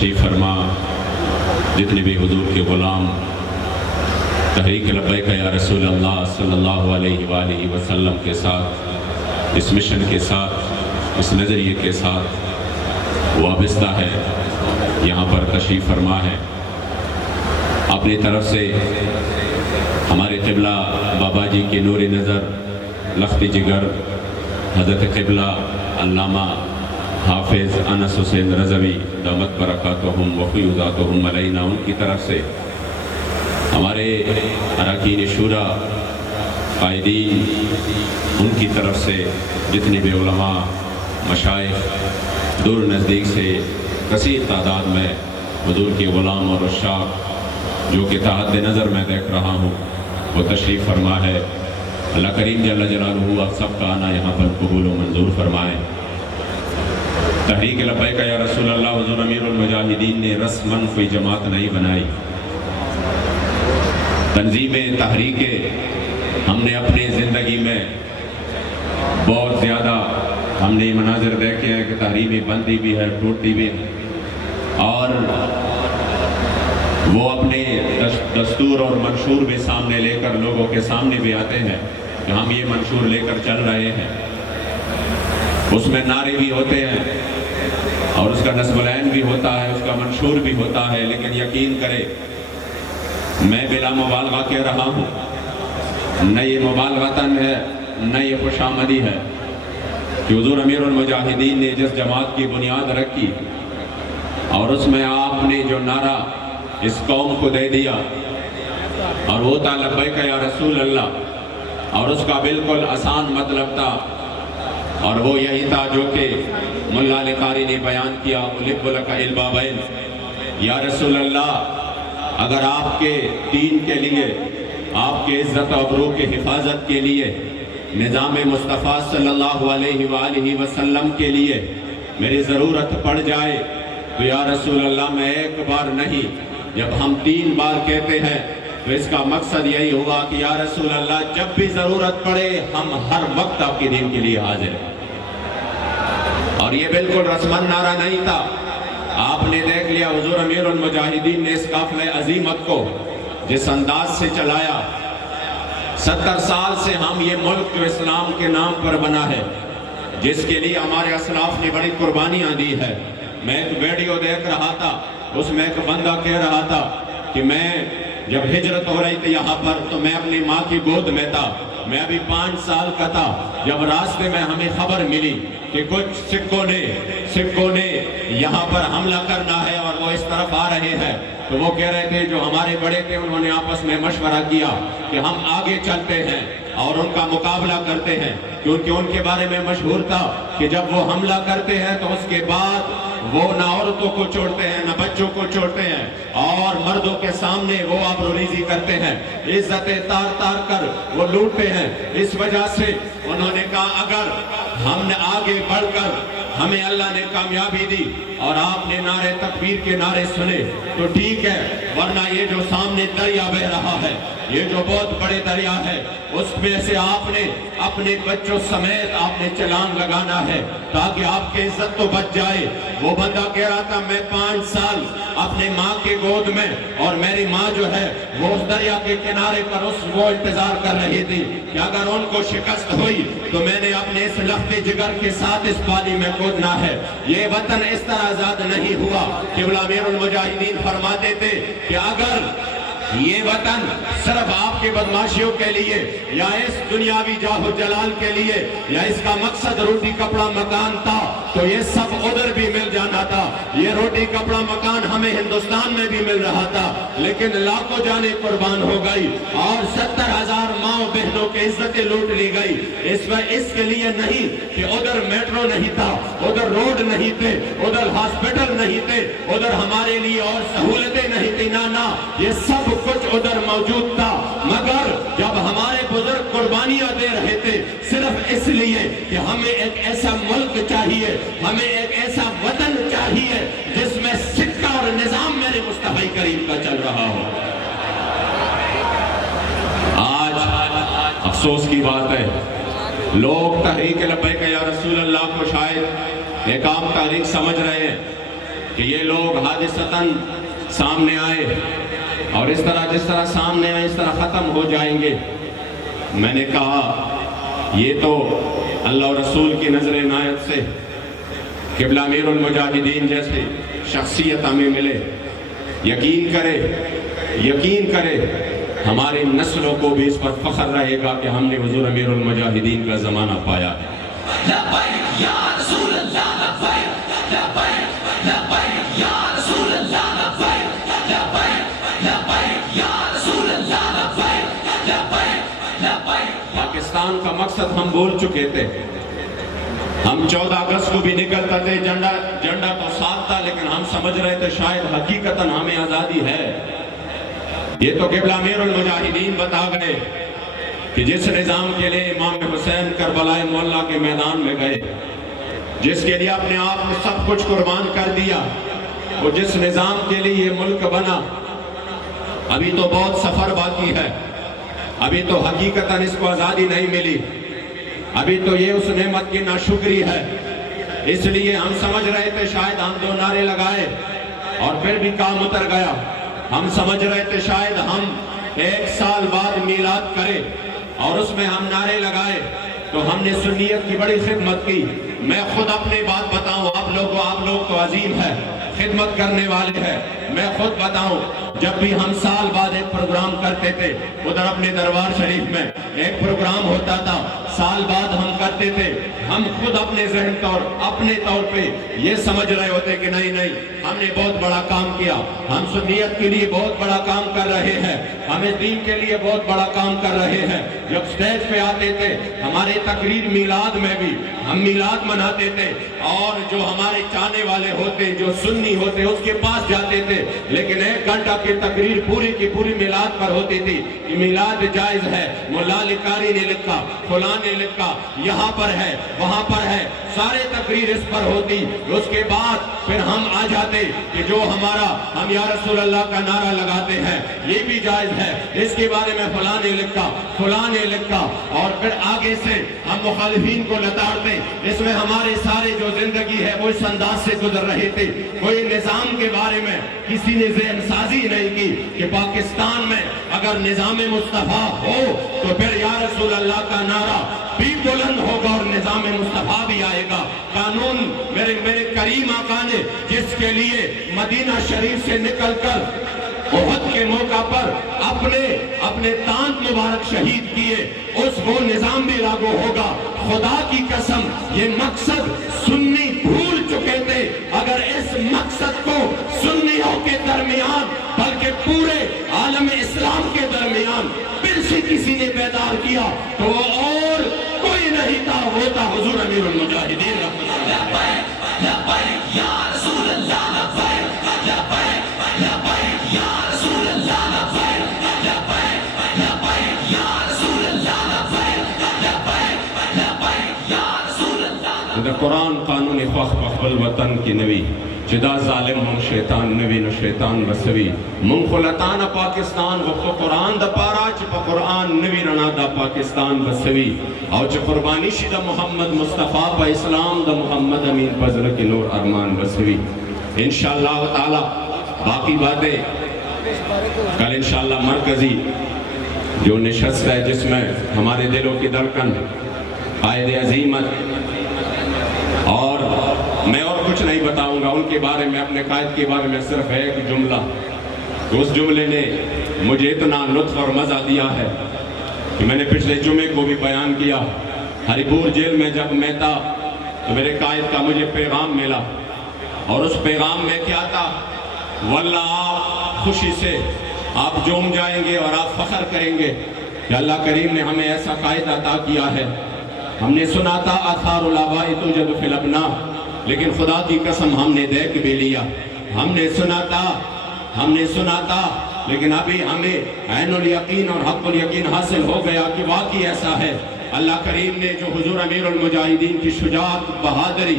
تشریف فرما جتنے بھی حضور کے غلام تحریک لبیک یا رسول اللہ صلی اللہ علیہ وآلہ وسلم کے ساتھ، اس مشن کے ساتھ، اس نظریے کے ساتھ وابستہ ہے، یہاں پر تشریف فرما ہے، اپنی طرف سے ہمارے قبلہ بابا جی کے نور نظر لخت جگر حضرت قبلہ علامہ حافظ انس حسین رضوی دامت برکاتہم و فیوضاتہم علینا، ان کی طرف سے ہمارے اراکین شورا قائدین، ان کی طرف سے جتنے بھی علماء مشائخ دور نزدیک سے کثیر تعداد میں حضور کے غلام اور عشاق جو کہ تحت نظر میں دیکھ رہا ہوں وہ تشریف فرما ہے۔ اللہ کریم جل جلالہ آپ سب کا آنا یہاں پر قبول و منظور فرمائے۔ تحریک لبیک یا رسول اللہ حضور امیر المجاہدین نے رسماً کوئی جماعت نہیں بنائی، تنظیمیں تحریکیں ہم نے اپنی زندگی میں بہت زیادہ ہم نے مناظر دیکھے ہیں کہ تحریمیں بنتی بھی ہے، ٹوٹتی بھی ہے، اور وہ اپنے دستور اور منشور بھی سامنے لے کر لوگوں کے سامنے بھی آتے ہیں کہ ہم یہ منشور لے کر چل رہے ہیں، اس میں نعرے بھی ہوتے ہیں اور اس کا نصب العین بھی ہوتا ہے، اس کا منشور بھی ہوتا ہے، لیکن یقین کرے میں بلا مبالغہ کہہ رہا ہوں، نہ یہ مبالغتاً ہے نہ یہ خوشامدی ہے کہ حضور امیر المجاہدین نے جس جماعت کی بنیاد رکھی اور اس میں آپ نے جو نعرہ اس قوم کو دے دیا اور وہ تھا لبیک یا رسول اللہ، اور اس کا بالکل آسان مطلب تھا اور وہ یہی تھا جو کہ ملا علی قاری نے بیان کیا، لب لک البابین، یا رسول اللہ اگر آپ کے دین کے لیے، آپ کے عزت و ابرو کے حفاظت کے لیے، نظام مصطفیٰ صلی اللہ علیہ وآلہ وسلم کے لیے میری ضرورت پڑ جائے تو یا رسول اللہ میں ایک بار نہیں، جب ہم 3 بار کہتے ہیں تو اس کا مقصد یہی ہوا کہ یا رسول اللہ جب بھی ضرورت پڑے ہم ہر وقت آپ کے دین کے لیے حاضر ہیں۔ اور یہ بالکل رسماً نعرہ نہیں تھا، آپ نے دیکھ لیا حضور امیر المجاہدین نے اس قافلہ عظیمت کو جس انداز سے چلایا۔ 70 سال سے ہم یہ ملک جو اسلام کے نام پر بنا ہے، جس کے لیے ہمارے اسلاف نے بڑی قربانیاں دی ہے۔ میں ایک ویڈیو دیکھ رہا تھا، اس میں ایک بندہ کہہ رہا تھا کہ میں جب ہجرت ہو رہی تھی یہاں پر تو میں اپنی ماں کی گود میں تھا، میں ابھی 5 سال کا تھا، جب راستے میں ہمیں خبر ملی کہ کچھ سکھوں نے یہاں پر حملہ کرنا ہے اور وہ اس طرف آ رہے ہیں، تو وہ کہہ رہے تھے جو ہمارے بڑے تھے انہوں نے آپس میں مشورہ کیا کہ ہم آگے چلتے ہیں اور ان کا مقابلہ کرتے ہیں، کیونکہ ان کے بارے میں مشہور تھا کہ جب وہ حملہ کرتے ہیں تو اس کے بعد وہ نہ عورتوں کو چھوڑتے ہیں نہ بچوں کو چھوڑتے ہیں اور مردوں کے سامنے وہ آبروریزی کرتے ہیں، عزتیں تار کر وہ لوٹتے ہیں۔ اس وجہ سے انہوں نے کہا اگر ہم نے آگے بڑھ کر ہمیں اللہ نے کامیابی دی اور آپ نے نعرے تکبیر کے نعرے سنے تو ٹھیک ہے، ورنہ یہ جو سامنے دریا بہ رہا ہے، یہ جو بہت بڑے دریا ہے، اس میں سے آپ نے اپنے بچوں سمیت آپ نے چلان لگانا ہے تاکہ آپ کی عزت تو بچ جائے۔ وہ بندہ کہہ رہا تھا میں 5 سال اپنے ماں کے گود میں اور میری ماں جو ہے وہ اس دریا کے کنارے پر وہ انتظار کر رہی تھی کہ اگر ان کو شکست ہوئی تو میں نے اپنے اس لخت جگر کے ساتھ اس پانی میں کودنا ہے۔ یہ وطن اس طرح آزاد نہیں ہوا کہ امیر المجاہدین فرماتے تھے کہ اگر یہ وطن صرف آپ کے بدماشیوں کے لیے یا اس دنیاوی جاہ و جلال کے لیے یا اس کا مقصد روٹی کپڑا مکان تھا تو یہ سب ادھر بھی مل جانا تھا، یہ روٹی کپڑا مکان ہمیں ہندوستان میں بھی مل رہا تھا، لیکن لاکھوں جانیں قربان ہو گئی اور 70,000 ماں بہنوں کی عزتیں لوٹ لی گئی۔ اس کے لیے نہیں کہ ادھر میٹرو نہیں تھا، ادھر روڈ نہیں تھے، ادھر ہاسپٹل نہیں تھے، ادھر ہمارے لیے اور سہولتیں نہیں تھی، نہ یہ سب کچھ ادھر موجود تھا، مگر جب ہمارے بزرگ قربانیاں دے رہے تھے صرف اس لیے کہ ہمیں ایک ایسا ملک چاہیے، ہمیں ایک ایسا وطن چاہیے جس میں سکہ اور نظام میرے مصطفی کریم کا چل رہا ہو۔ آج افسوس کی بات ہے لوگ تحریک لبیک یا رسول اللہ کو شاید ایک عام تحریک سمجھ رہے ہیں کہ یہ لوگ حادثتاً سامنے آئے اور اس طرح سامنے آئے اس طرح ختم ہو جائیں گے. میں نے کہا یہ تو اللہ اور رسول کی نظر عنایت سے قبلہ امیر المجاہدین جیسے شخصیت ہمیں ملے. یقین کرے ہماری نسلوں کو بھی اس پر فخر رہے گا کہ ہم نے حضور امیر المجاہدین کا زمانہ پایا ہے. لبیک یا رسول اللہ لبیک لبیک لبیک یا رسول اللہ لبیک لبیک لبیک یا رسول اللہ لبیک لبیک لبیک. پاکستان کا مقصد ہم بول چکے تھے. ہم 14 اگست کو بھی نکلتا تھے, جھنڈا تو ساتھ تھا, لیکن ہم سمجھ رہے تھے شاید حقیقتاً ہمیں آزادی ہے. یہ تو قبلہ امیر المجاہدین بتا گئے کہ جس نظام کے لیے امام حسین کربلائے مولا کے میدان میں گئے, جس کے لیے اپنے آپ کو سب کچھ قربان کر دیا, وہ جس نظام کے لیے یہ ملک بنا, ابھی تو بہت سفر باقی ہے. ابھی تو حقیقتاً اس کو آزادی نہیں ملی. ابھی تو یہ اس نعمت کی ناشکری ہے. اس لیے ہم سمجھ رہے تھے شاید ہم 2 نعرے لگائے اور پھر بھی کام اتر گیا. ہم سمجھ رہے تھے شاید ہم 1 سال بعد میلاد کرے اور اس میں ہم نعرے لگائے تو ہم نے سنیت کی بڑی خدمت کی. میں خود اپنی بات بتاؤں, آپ لوگ تو عظیم ہے, خدمت کرنے والے ہیں. میں خود بتاؤں, جب بھی ہم سال بعد ایک پروگرام کرتے تھے, ادھر اپنے دربار شریف میں ایک پروگرام ہوتا تھا, سال بعد ہم کرتے تھے, ہم خود اپنے اپنے طور پہ یہ سمجھ رہے ہوتے کہ نہیں ہم نے بہت بڑا کام کیا, ہم سنیت کے لیے بہت بڑا کام کر رہے ہیں, ہم اس دین کے لیے بہت بڑا کام کر رہے ہیں. جب سٹیج پہ آتے تھے, ہمارے تقریر میلاد میں بھی ہم میلاد مناتے تھے اور جو ہمارے چاہنے والے ہوتے, جو سنی ہوتے, اس کے پاس جاتے تھے, لیکن 1 گھنٹہ کی تقریر پوری کی پوری میلاد پر ہوتی تھی کہ میلاد جائز ہے, مولا لکاری نے لکھا, فلاں نے لکھا, یہاں پر ہے, وہاں پر ہے, سارے تقریر اس پر ہوتی. اس کے بعد پھر ہم آ جاتے کہ جو ہم یا رسول اللہ کا نعرہ لگاتے ہیں یہ بھی جائز ہے, اس کے بارے میں فلاں نے لکھا, اور پھر آگے سے ہم مخالفین کو لتاڑتے. اس میں ہمارے سارے جو زندگی ہے وہ اس انداز سے گزر رہے تھے. کوئی نظام کے بارے میں کسی نے ذہن سازی نہیں کی کہ پاکستان میں اگر نظام مصطفیٰ ہو تو پھر یا رسول اللہ کا نعرہ بھی بلند ہوگا اور نظام مصطفیٰ بھی آئے گا. قانون میرے کریم آقا نے جس کے لیے مدینہ شریف سے نکل کر احد کے موقع پر اپنے تانت مبارک شہید کیے, وہ نظام بھی لاگو ہوگا. خدا کی قسم یہ مقصد سنی بھول چکے تھے. اگر اس مقصد کو سنیوں کے درمیان بلکہ پورے عالم اسلام کے درمیان پھر سے کسی نے بیدار کیا تو وہ اور کوئی نہیں تھا, وہ تھا حضور امیر المجاہدین رحمۃ اللہ. لبیک یا رسول اللہ لبیک لبیک لبیک یا رسول اللہ لبیک لبیک لبیک یا رسول اللہ لبیک لبیک لبیک یا رسول اللہ. قرآن قانون فخ الوطن کی نوی جدا ظالم من شیطان نوی نو شیطان بسوی من خلطان پاکستان وقت قرآن دا پارا چپا قرآن نوی رنا دا پاکستان بسوی او چھ قربانی شدہ محمد مصطفیٰ پا اسلام دا محمد امین پزر کے نور ارمان بسوی. انشاءاللہ تعالی باقی باتیں کل انشاءاللہ مرکزی جو نشست ہے جس میں ہمارے دلوں کی دھڑکن قائد عظیمت, اور میں اور کچھ نہیں بتاؤں گا ان کے بارے میں, اپنے قائد کے بارے میں صرف ایک جملہ, اس جملے نے مجھے اتنا لطف اور مزہ دیا ہے کہ میں نے پچھلے جمعے کو بھی بیان کیا. ہری پور جیل میں جب میں تھا تو میرے قائد کا مجھے پیغام ملا, اور اس پیغام میں کیا تھا, واللہ آپ خوشی سے آپ جوم جائیں گے اور آپ فخر کریں گے کہ اللہ کریم نے ہمیں ایسا قائد عطا کیا ہے. ہم نے سنا تھا آثار الآباء توجد فی الابناء, لیکن خدا کی قسم ہم نے دیکھ بھی لیا. ہم نے سنا تھا لیکن ابھی ہمیں عین الیقین اور حق الیقین حاصل ہو گیا کہ واقعی ایسا ہے. اللہ کریم نے جو حضور امیر المجاہدین کی شجاعت, بہادری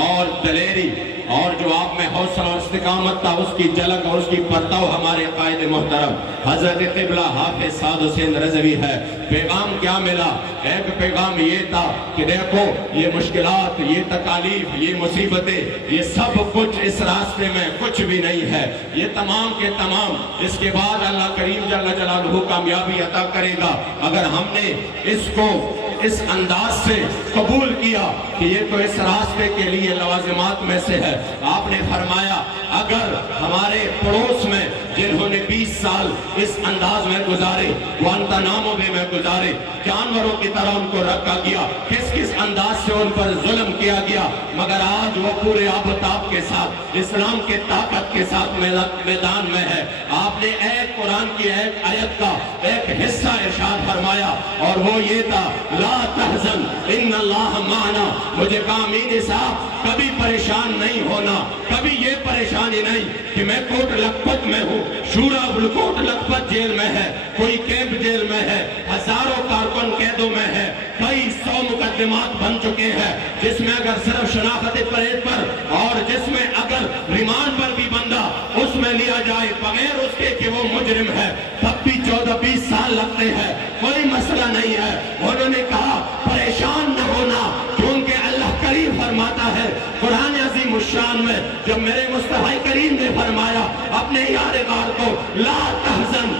اور دلیری اور جو آپ میں حوصلہ اور استقامت تھا اس کی جھلک اور اس کی پرتاؤ ہمارے قائد محترم حضرت قبلہ حافظ سعد حسین رضوی ہے۔ پیغام کیا ملا؟ ایک پیغام یہ تھا کہ دیکھو یہ مشکلات، یہ تکالیف، یہ مصیبتیں، یہ سب کچھ اس راستے میں کچھ بھی نہیں ہے، یہ تمام کے تمام اس کے بعد اللہ کریم جل جلالہ کامیابی عطا کرے گا اگر ہم نے اس کو اس انداز سے قبول کیا کہ یہ تو اس راستے کے لیے لوازمات میں سے ہے۔ آپ نے فرمایا اگر ہمارے پڑوس میں جنہوں نے 20 سال اس انداز میں گزارے، گوانتانامو بے میں گزارے، جانوروں کی طرح ان کو رکھا گیا، کس کس انداز سے ان پر ظلم کیا گیا، مگر آج وہ پورے آب و تاب کے ساتھ اسلام کے طاقت کے ساتھ میدان میں ہے۔ آپ نے ایک قرآن کی ایک آیت کا ایک حصہ ارشاد فرمایا اور وہ یہ تھا لا تحزن ان اللہ معنا۔ مجھے کہا امین صاحب کبھی پریشان نہیں ہونا، کبھی یہ پریشانی نہیں کہ میں کوٹ لکھپت میں ہوں، شورا بلکوٹ لکھپت جیل میں ہے، کوئی کیمپ جیل میں ہے، ہزاروں کارکن قیدوں میں ہے، کئی 100 مقدمات بن چکے ہیں جس میں اگر صرف شناخت پریت پر اور جس میں اگر ریمانڈ پر بھی بندہ اس میں لیا جائے بغیر اس کے کہ وہ مجرم ہے تب بھی 14-20 سال لگتے ہیں، کوئی مسئلہ نہیں ہے۔ انہوں نے کہا پریشان نہ ہونا کیونکہ اللہ کریم فرماتا ہے قرآن عظیم الشان میں جب میرے مصطفی کریم نے فرمایا اپنے یار غار کو لا تحزن